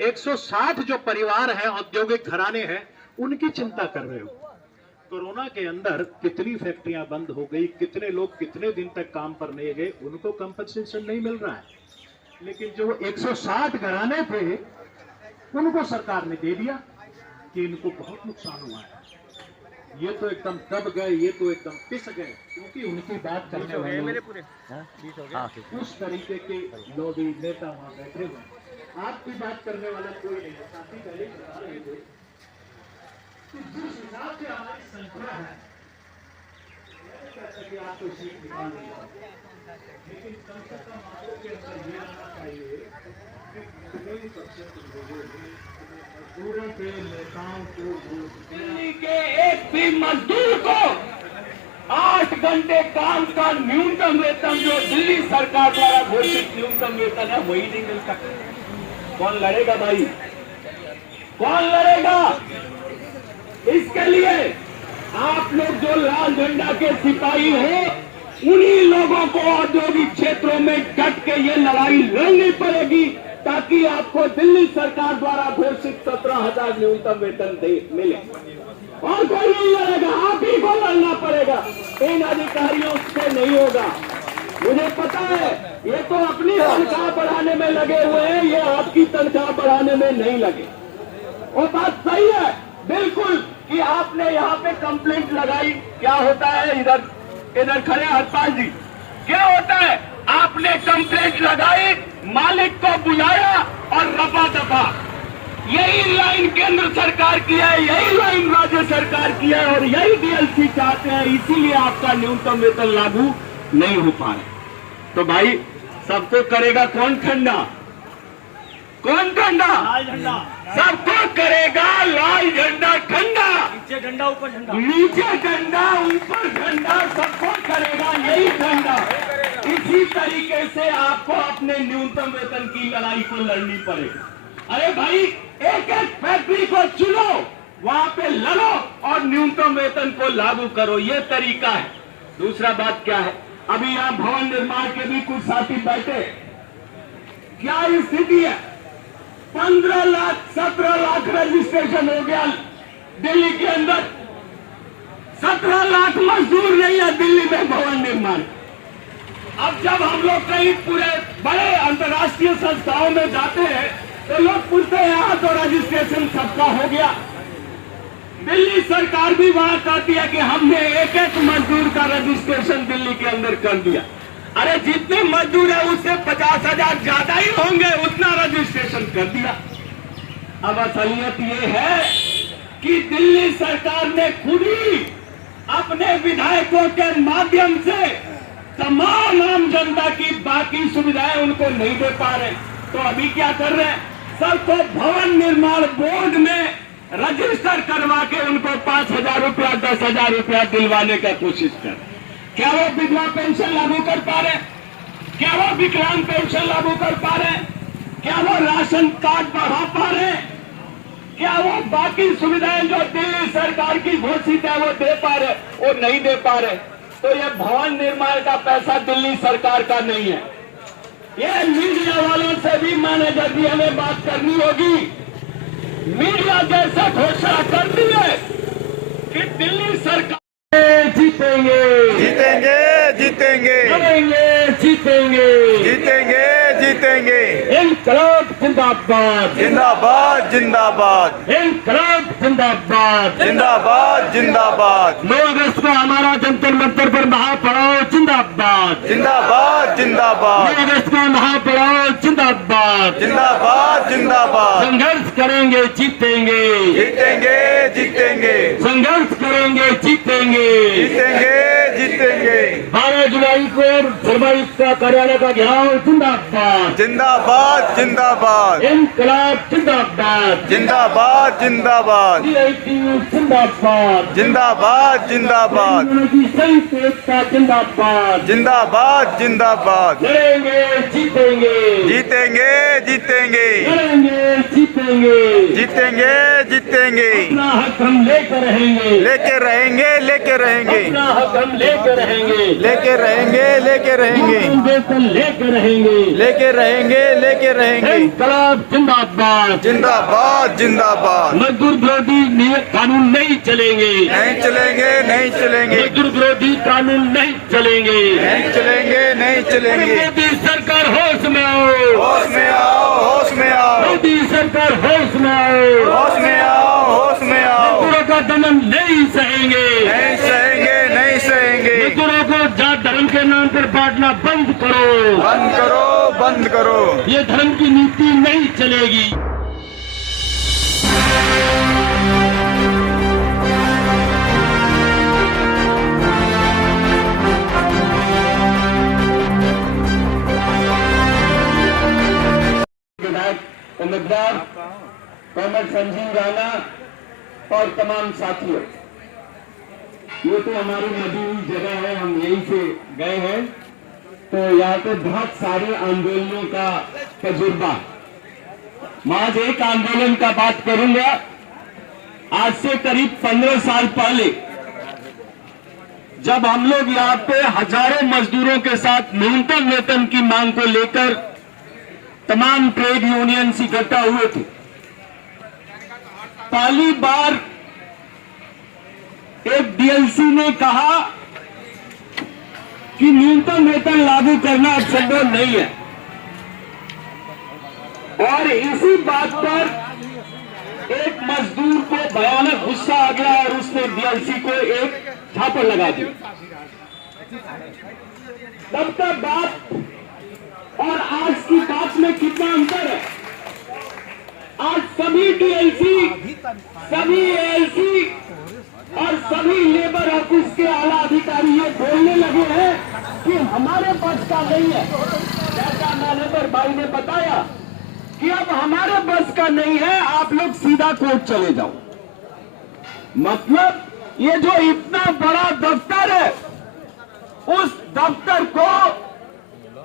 160 जो परिवार हैं, औद्योगिक घराने हैं, उनकी चिंता कर रहे हो। कोरोना के अंदर कितनी फैक्ट्रियां बंद हो गई, कितने लोग कितने दिन तक काम पर नहीं गए, उनको कंपनसेशन नहीं मिल रहा है। लेकिन जो 160 घराने थे उनको सरकार ने दे दिया कि इनको बहुत नुकसान हुआ है। ये तो एकदम दब गए, ये तो एकदम पिस गए, क्योंकि उनकी बात करने वाले मेरे पूरे उस तरीके के लोग नेता वहां बैठे हुए हैं। आपकी बात करने वाला कोई नहीं है। काफी पहले बता रहे थे कि जिस हिसाब से हमारी संख्या है, कि आपको सीट निकाल देगा, लेकिन कम से कम आपके अंदर ये आना चाहिए कि कितने % लोगों ने मजदूरों के नेताओं को दिल्ली के एक भी मजदूर को 8 घंटे काम का न्यूनतम वेतन जो दिल्ली सरकार द्वारा घोषित न्यूनतम वेतन है वही नहीं मिल सकता। कौन लड़ेगा भाई, कौन लड़ेगा? इसके लिए आप लोग जो लाल झंडा के सिपाही हो, उन्हीं लोगों को औद्योगिक क्षेत्रों में डट के ये लड़ाई लड़नी पड़ेगी, ताकि आपको दिल्ली सरकार द्वारा घोषित 17,000 न्यूनतम वेतन मिले। और कोई नहीं लड़ेगा, आप ही को लड़ना पड़ेगा, इन अधिकारियों से नहीं होगा। मुझे पता है ये तो अपनी तनख्वाह बढ़ाने में लगे हुए हैं, ये आपकी तनख्वाह बढ़ाने में नहीं लगे। वो बात सही है बिल्कुल कि आपने यहाँ पे कंप्लेंट लगाई। क्या होता है, इधर खड़े हरपाल जी, क्या होता है? आपने कंप्लेंट लगाई, मालिक को बुलाया और रफा दफा। यही लाइन केंद्र सरकार की है, यही लाइन राज्य सरकार की है, और यही डीएलसी चाहते हैं, इसीलिए आपका न्यूनतम वेतन लागू नहीं हो पा रहा। तो भाई सबको करेगा कौन ठंडा? कौन ठंडा? लाल झंडा सबको करेगा लाल झंडा ठंडा। नीचे झंडा ऊपर झंडा, नीचे झंडा ऊपर झंडा, सबको करेगा यही झंडा। इसी तरीके से आपको अपने न्यूनतम वेतन की लड़ाई को लड़नी पड़ेगी। अरे भाई एक एक फैक्ट्री को चुनो, वहां पे लड़ो और न्यूनतम वेतन को लागू करो, ये तरीका है। दूसरा बात क्या है, अभी यहाँ भवन निर्माण के भी कुछ साथी बैठे, क्या स्थिति है? 15 लाख 17 लाख रजिस्ट्रेशन हो गया दिल्ली के अंदर। 17 लाख मजदूर नहीं है दिल्ली में भवन निर्माण। अब जब हम लोग कहीं पूरे बड़े अंतर्राष्ट्रीय संस्थाओं में जाते हैं तो लोग पूछते हैं यहाँ तो रजिस्ट्रेशन सबका हो गया। दिल्ली सरकार भी वहां कहती है कि हमने एक एक मजदूर का रजिस्ट्रेशन दिल्ली के अंदर कर दिया। अरे जितने मजदूर है उससे 50,000 ज्यादा ही होंगे, उतना रजिस्ट्रेशन कर दिया। अब असलियत ये है कि दिल्ली सरकार ने खुद ही अपने विधायकों के माध्यम से तमाम आम जनता की बाकी सुविधाएं उनको नहीं दे पा रहे। तो अभी क्या कर रहे हैं, सबको भवन निर्माण बोर्ड में रजिस्टर करवा के उनको 5,000 रुपया 10,000 रुपया दिलवाने का कोशिश कर। क्या वो विधवा पेंशन लागू कर पा रहे? क्या वो विकलांग पेंशन लागू कर पा रहे? क्या वो राशन कार्ड बढ़ा पा रहे? क्या वो बाकी सुविधाएं जो दिल्ली सरकार की घोषित है वो दे पा रहे? वो नहीं दे पा रहे। तो ये भवन निर्माण का पैसा दिल्ली सरकार का नहीं है। ये मीडिया वालों से भी मैनेजर जी हमें बात करनी होगी। मीडिया जैसे घोषणा कर दी है कि दिल्ली सरकार जीतेंगे जीतेंगे जीतेंगे लड़ेंगे जीतेंगे जीतेंगे जीतेंगे। इनकलाब जिंदाबाद जिंदाबाद जिंदाबाद इनकलाब जिंदाबाद जिंदाबाद जिंदाबाद 9 अगस्त को हमारा जंतर मंतर पर महापड़ाव जिंदाबाद जिंदाबाद जिंदाबाद 9 अगस्त को महापड़ाव जिंदाबाद जिंदाबाद जिंदाबाद। संघर्ष करेंगे जीतेंगे जीतेंगे जीतेंगे संघर्ष करेंगे जीतेंगे जीतेंगे जीतेंगे। 12 जुलाई को धर्मायुक्त का कार्यालय का घेराव जिंदाबाद जिंदाबाद जिंदाबाद इनकलाब जिंदाबाद जिंदाबाद जिंदाबाद CITU जिंदाबाद जिंदाबाद जिंदाबाद की संयुक्त एकता जिंदाबाद जिंदाबाद जिंदाबाद। लड़ेंगे जीतेंगे जीतेंगे जीतेंगे लड़ेंगे जीतेंगे जीतेंगे जीतेंगे, अपना हक हम लेकर रहेंगे, लेके रहेंगे, लेके रहेंगे, अपना हक हम लेकर रहेंगे, लेके रहेंगे, लेके रहेंगे, वेतन लेकर रहेंगे, लेके रहेंगे, लेके रहेंगे। इनकलाब जिंदाबाद, जिंदाबाद जिंदाबाद। मजदूर विरोधी कानून नहीं चलेंगे, नहीं चलेंगे, नहीं चलेंगे, मजदूर विरोधी कानून नहीं चलेंगे, नहीं चलेंगे, नहीं चलेंगे। मोदी सरकार होश में आओ, होश में आओ, होश में आओ, मोदी सरकार होश में आओ, होश में आओ, होश में आओ। मजदूरों का दमन नहीं सहेंगे, नहीं सहेंगे, नहीं सहेंगे। मजदूरों को जात धर्म के नाम पर बांटना बंद करो, बंद करो, बंद करो। ये धर्म की नीति नहीं चलेगी। विधायक उम्मीदवार कॉमरेड संजीव राणा और तमाम साथियों, ये तो हमारी नदी हुई जगह है, हम यहीं से गए हैं, तो यहाँ पे बहुत सारे आंदोलनों का तजुर्बा। मैं एक आंदोलन का बात करूंगा। आज से करीब 15 साल पहले जब हम लोग यहाँ पे हजारों मजदूरों के साथ न्यूनतम वेतन की मांग को लेकर तमाम ट्रेड यूनियंस इकट्ठा हुए थे, पहली बार एक डीएलसी ने कहा कि न्यूनतम वेतन लागू करना अब संभव नहीं है, और इसी बात पर एक मजदूर को भयानक गुस्सा आ गया और उसने डीएलसी को एक थापड़ लगा दी। तब तक बात और आज की बात में कितना अंतर है। आज सभी डीएलसी, सभी एएलसी और सभी लेबर ऑफिस के आला अधिकारी ये बोलने लगे हैं कि हमारे बस का नहीं है। जैसा मैनेजर भाई ने बताया कि अब हमारे बस का नहीं है, आप लोग सीधा कोर्ट चले जाओ। मतलब ये जो इतना बड़ा दफ्तर है, उस दफ्तर को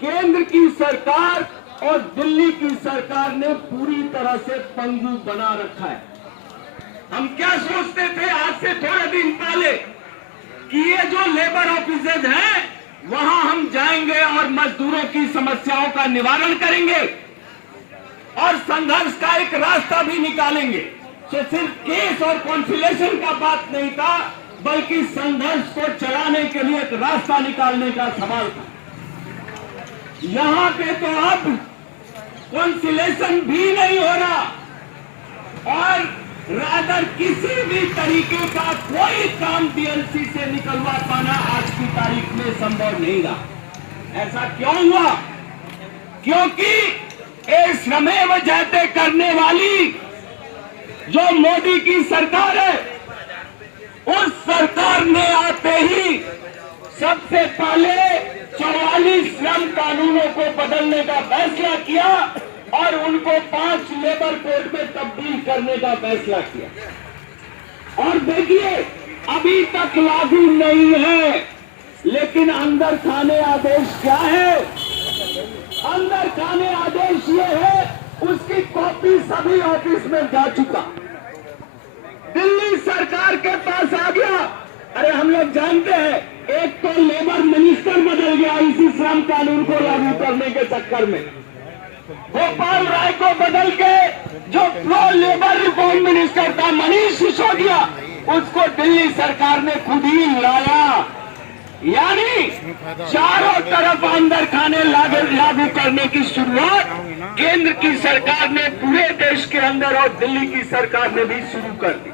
केंद्र की सरकार और दिल्ली की सरकार ने पूरी तरह से पंगु बना रखा है। हम क्या सोचते थे आज से थोड़े दिन पहले कि ये जो लेबर ऑफिसेज हैं वहां हम जाएंगे और मजदूरों की समस्याओं का निवारण करेंगे और संघर्ष का एक रास्ता भी निकालेंगे। तो सिर्फ केस और कॉन्सिलेशन का बात नहीं था, बल्कि संघर्ष को चलाने के लिए एक रास्ता निकालने का सवाल था। यहां पे तो अब कॉन्सिलेशन भी नहीं हो रहा और रादर किसी भी तरीके का कोई काम डीएलसी से निकलवा पाना आज की तारीख में संभव नहीं रहा। ऐसा क्यों हुआ? क्योंकि ये श्रमेव जयते करने वाली जो मोदी की सरकार है, उस सरकार ने आते ही सबसे पहले 44 श्रम कानूनों को बदलने का फैसला किया और उनको 5 लेबर कोड में तब्दील करने का फैसला किया। और देखिए अभी तक लागू नहीं है, लेकिन अंदर खाने आदेश क्या है? अंदर खाने आदेश ये है, उसकी कॉपी सभी ऑफिस में जा चुका, दिल्ली सरकार के पास आ गया। अरे हम लोग जानते हैं, एक तो लेबर मिनिस्टर बदल गया इसी श्रम कानून को लागू करने के चक्कर में। गोपाल राय को बदल के जो प्रो लेबर रिफॉर्म मिनिस्टर था मनीष सिसोदिया, उसको दिल्ली सरकार ने खुद ही लाया। यानी चारों तरफ अंदर खाने लागू करने की शुरुआत केंद्र की सरकार ने पूरे देश के अंदर और दिल्ली की सरकार ने भी शुरू कर दी।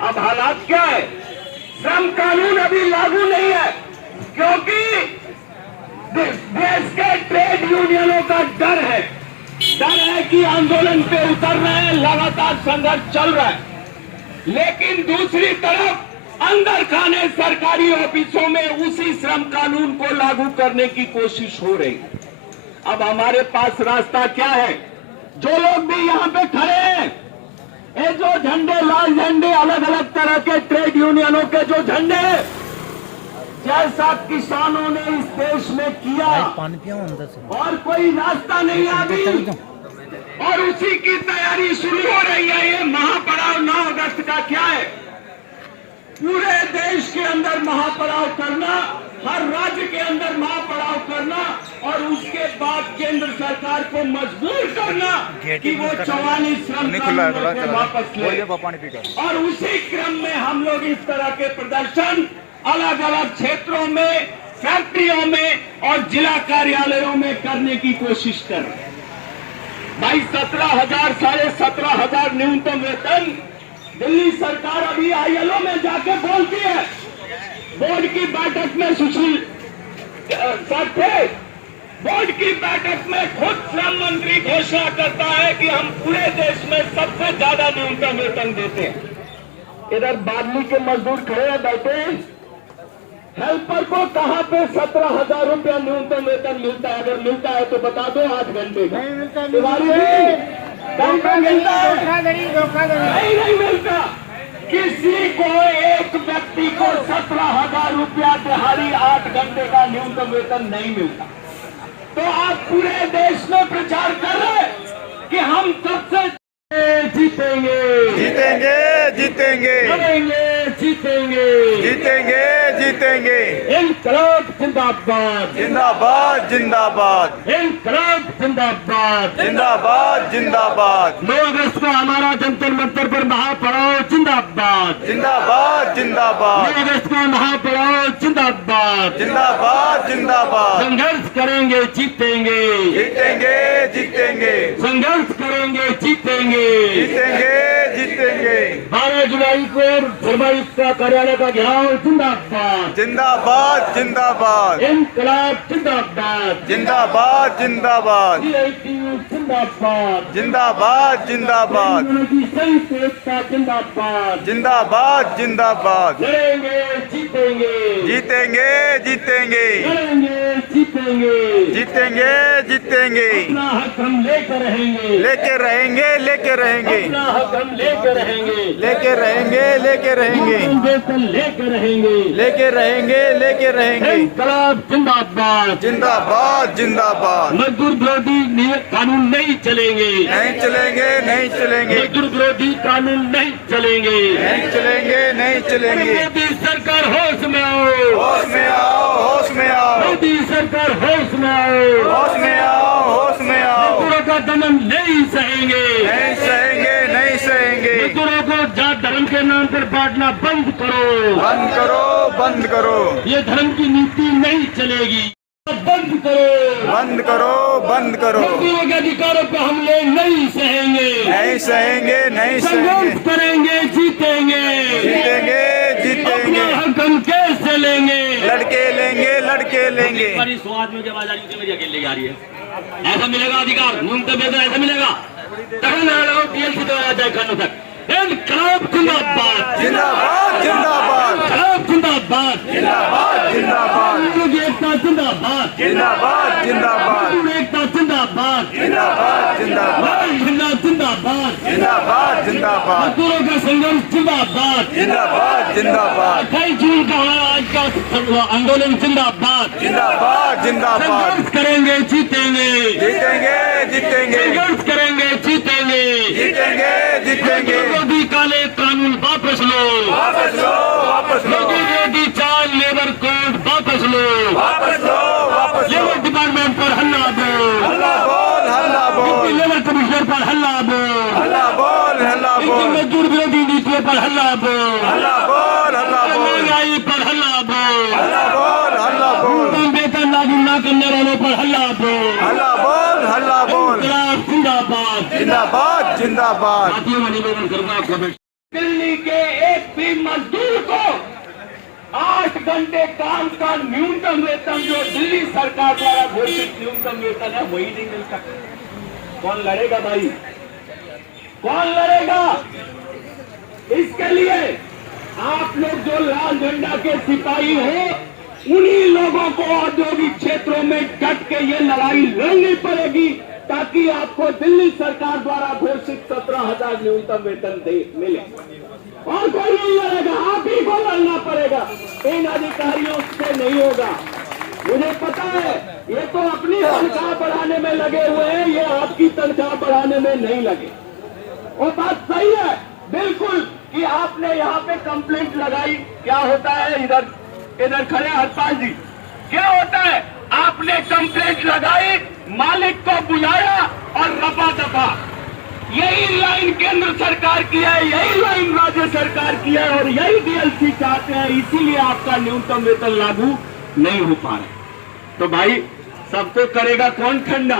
अब हालात क्या है? श्रम कानून अभी लागू नहीं है क्योंकि देश के ट्रेड यूनियनों का डर है कि आंदोलन पे उतर रहे हैं, लगातार संघर्ष चल रहा है। लेकिन दूसरी तरफ अंदर खाने सरकारी ऑफिसों में उसी श्रम कानून को लागू करने की कोशिश हो रही। अब हमारे पास रास्ता क्या है? जो लोग भी यहाँ पे खड़े हैं, ये जो झंडे, लाल झंडे, अलग अलग तरह के ट्रेड यूनियनों के जो झंडे, जैसा किसानों ने इस देश में किया और कोई रास्ता नहीं अभी, और उसी की तैयारी शुरू हो रही है। ये महापड़ाव देश के अंदर महापड़ाव करना, हर राज्य के अंदर महापड़ाव करना और उसके बाद केंद्र सरकार को मजबूर करना कि वो 44 श्रम कानूनों को वापस ले। और उसी क्रम में हम लोग इस तरह के प्रदर्शन अलग अलग क्षेत्रों में, फैक्ट्रियों में और जिला कार्यालयों में करने की कोशिश कर रहे हैं। भाई 17,000 17,500 न्यूनतम वेतन दिल्ली सरकार अभी ILO में जाके बोलती है। बोर्ड की बैठक में सुशील सर थे, बोर्ड की बैठक में खुद श्रम मंत्री घोषणा करता है कि हम पूरे देश में सबसे ज्यादा न्यूनतम वेतन देते हैं। इधर बादली के मजदूर खड़े हैं बैठे, हेल्पर को कहां पे 17,000 रुपया न्यूनतम वेतन मिलता है? अगर मिलता है तो बता दो 8 घंटे का। तिवारी कहीं पे मिलता है? नहीं मिलता। किसी को, एक व्यक्ति को 17,000 रुपया दिहाड़ी 8 घंटे का न्यूनतम वेतन नहीं मिलता। तो आप पूरे देश में प्रचार कर रहे हैं कि हम सबसे जीतेंगे, जीतेंगे जीतेंगे लड़ेंगे, जीतेंगे, जीतेंगे जीतेंगे। इनकलाब जिंदाबाद, जिंदाबाद जिंदाबाद इनकलाब जिंदाबाद, जिंदाबाद जिंदाबाद 9 अगस्त को हमारा जंतर मंतर पर महापड़ाव जिंदाबाद, जिंदाबाद जिंदाबाद 9 अगस्त को महापड़ाव जिंदाबाद, जिंदाबाद जिंदाबाद संघर्ष करेंगे जीतेंगे, जीतेंगे जीतेंगे संघर्ष करेंगे जीतेंगे। जीतेंगे जीतेंगे 12 जुलाई को फरमाइश का कार्यालय का घेराव जिंदाबाद, जिंदाबाद जिंदाबाद इनकलाब जिंदाबाद, जिंदाबाद जिंदाबाद CITU जिंदाबाद, जिंदाबाद जिंदाबाद की संयुक्त एकता जिंदाबाद, जिंदाबाद जिंदाबाद लड़ेंगे जीतेंगे, जीतेंगे जीतेंगे लड़ेंगे जीतेंगे, जीतेंगे जीतेंगे अपना हक हम लेकर रहेंगे, लेके रहेंगे लेके रहेंगे अपना हक हम लेकर रहेंगे, लेके रहेंगे लेके रहेंगे वेतन लेकर रहेंगे, लेके रहेंगे लेके रहेंगे इनकलाब जिंदाबाद, जिंदाबाद जिंदाबाद मजदूर विरोधी कानून नहीं चलेंगे, नहीं चलेंगे नहीं चलेंगे मजदूर विरोधी कानून नहीं चलेंगे, नहीं चलेंगे नहीं चलेंगे मोदी सरकार होश में आओ, होश में आओ होश में आओ मोदी सरकार होश में आओ, होश में आओ होश में आओ मजदूरों का दमन नहीं सहेंगे, नहीं सहेंगे नहीं सहेंगे मजदूरों को जात धर्म के नाम पर बांटना बंद करो, बंद करो बंद करो ये धर्म की नीति नहीं चलेगी, बंद करो, बंद करो बंद करो मजदूरों के अधिकारों पर हमले नहीं सहेंगे, नहीं सहेंगे नहीं संघर्ष सहेंगे करेंगे जीतेंगे, जीतेंगे जीतेंगे अपना हक हम कैसे लेंगे? लड़के लेंगे लड़के लेंगे पर इस समाज में जब आजादी की मेरी अकेले जा रही है, ऐसा मिलेगा अधिकार, न्यूनतम वेतन ऐसा मिलेगा, TLC द्वारा जाए खानों तक। इनकलाब जिंदाबाद, जिंदाबाद जिंदाबाद इनकलाब जिंदाबाद, जिंदाबाद जिंदाबाद मजदूर एकता जिंदाबाद, जिंदाबाद जिंदाबाद मजदूर एकता जिंदाबाद, जिंदाबाद जिंदाबाद जिंदाबाद जिंदाबाद, जिंदाबाद जिंदाबाद मजदूरों का संघर्ष जिंदाबाद, जिंदाबाद जिंदाबाद 28 जून का आज का आंदोलन जिंदाबाद, जिंदाबाद जिंदाबाद संघर्ष करेंगे जीतेंगे, जीतेंगे जीतेंगे संघर्ष करेंगे जीतेंगे, जीतेंगे जीतेंगे विरोधी काले कानून वापस लो, वापस लो वापस लो विरोधी चाइल्ड लेबर कोड वापस लो, वापस लो वापस लो लेबर डिपार्टमेंट पर हल्ला दो, हल्ला बोल हल्ला बोल लेबर कमिश्नर पर हल्ला दो, हल्ला बोल हल्ला बोल मजदूर विरोधी नीतियों पर हल्ला दो, हल्ला बोल हल्ला बोल महंगाई पर हल्ला दो, हल्ला बोल हल्ला बोल कम वेतन लागू न करने वालों पर हल्ला दो, हल्ला बोल हल्ला बोल इनकलाब जिंदाबाद, जिंदाबाद जिंदाबाद साथियों मैं निवेदन करूंगा आपको दिल्ली के एक भी मजदूर को 8 घंटे काम का न्यूनतम वेतन जो दिल्ली सरकार द्वारा घोषित न्यूनतम वेतन है वही नहीं मिल सकता। कौन लड़ेगा भाई, कौन लड़ेगा? इसके लिए आप लोग जो लाल झंडा के सिपाही हो, उन्हीं लोगों को औद्योगिक क्षेत्रों में डट के ये लड़ाई लड़नी पड़ेगी ताकि आपको दिल्ली सरकार द्वारा घोषित 17,000 न्यूनतम वेतन मिले। और कोई नहीं लड़ेगा, आप ही को लड़ना पड़ेगा, इन अधिकारियों से नहीं होगा। मुझे पता है ये तो अपनी तनख्वाह बढ़ाने में लगे हुए हैं, ये आपकी तनख्वाह बढ़ाने में नहीं लगे। और बात सही है, बिल्कुल कि आपने यहाँ पे कंप्लेंट लगाई। क्या होता है, इधर खड़े हरपाल जी, क्या होता है, आपने कंप्लेंट लगाई, मालिक को बुलाया और रफा दफा। यही लाइन केंद्र सरकार की है, यही लाइन राज्य सरकार की है और यही डीएलसी चाहते हैं, इसीलिए आपका न्यूनतम वेतन लागू नहीं हो पा रहा। तो भाई सबको करेगा कौन ठंडा?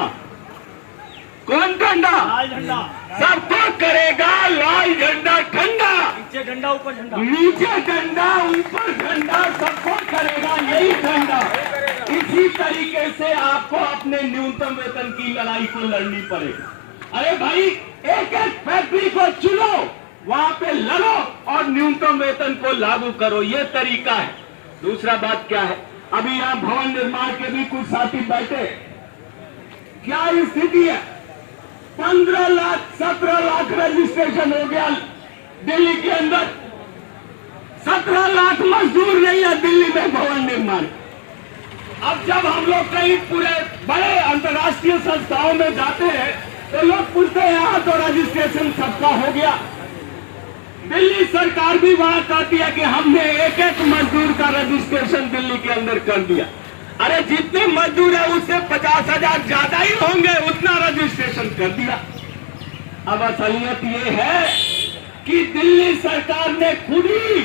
कौन ठंडा? लाल झंडा, सबको करेगा लाल झंडा ठंडा। नीचे डंडा ऊपर झंडा, नीचे डंडा ऊपर झंडा, सबको करेगा यही ठंडा। इसी तरीके से आपको अपने न्यूनतम वेतन की लड़ाई को लड़नी पड़ेगी। अरे भाई एक एक फैक्ट्री को चुनो, वहां पे लड़ो और न्यूनतम वेतन को लागू करो, ये तरीका है। दूसरा बात क्या है, अभी यहाँ भवन निर्माण के भी कुछ साथी बैठे, क्या स्थिति है? 15 लाख 17 लाख रजिस्ट्रेशन हो गया दिल्ली के अंदर। 17 लाख मजदूर नहीं है दिल्ली में भवन निर्माण। अब जब हम लोग कहीं पूरे बड़े अंतर्राष्ट्रीय संस्थाओं में जाते हैं तो लोग पूछते हैं यहाँ तो रजिस्ट्रेशन सबका हो गया। दिल्ली सरकार भी वहां कहती है कि हमने एक एक मजदूर का रजिस्ट्रेशन दिल्ली के अंदर कर दिया। अरे जितने मजदूर है उससे 50,000 ज्यादा ही होंगे, उतना रजिस्ट्रेशन कर दिया। अब असलियत ये है कि दिल्ली सरकार ने खुद ही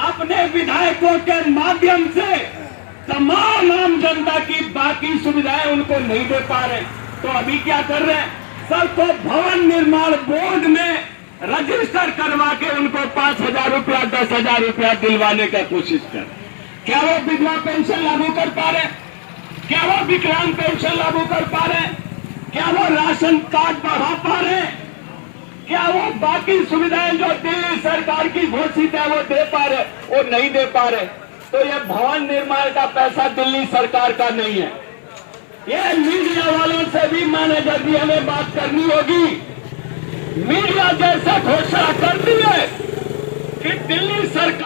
अपने विधायकों के माध्यम से तमाम आम जनता की बाकी सुविधाएं उनको नहीं दे पा रहे। तो अभी क्या कर रहे हैं, सबको भवन निर्माण बोर्ड में रजिस्टर करवा के उनको 5,000 रुपया 10,000 रुपया दिलवाने का कोशिश कर। क्या वो विधवा पेंशन लागू कर पा रहे? क्या वो विकलांग पेंशन लागू कर पा रहे? क्या वो राशन कार्ड बढ़ा पा रहे? क्या वो बाकी सुविधाएं जो दिल्ली सरकार की घोषित है वो दे पा रहे? वो नहीं दे पा रहे। तो ये भवन निर्माण का पैसा दिल्ली सरकार का नहीं है। ये मीडिया वालों से भी मैनेजर भी हमें बात करनी होगी। मीडिया जैसे घोषणा कर दी है कि दिल्ली सरकार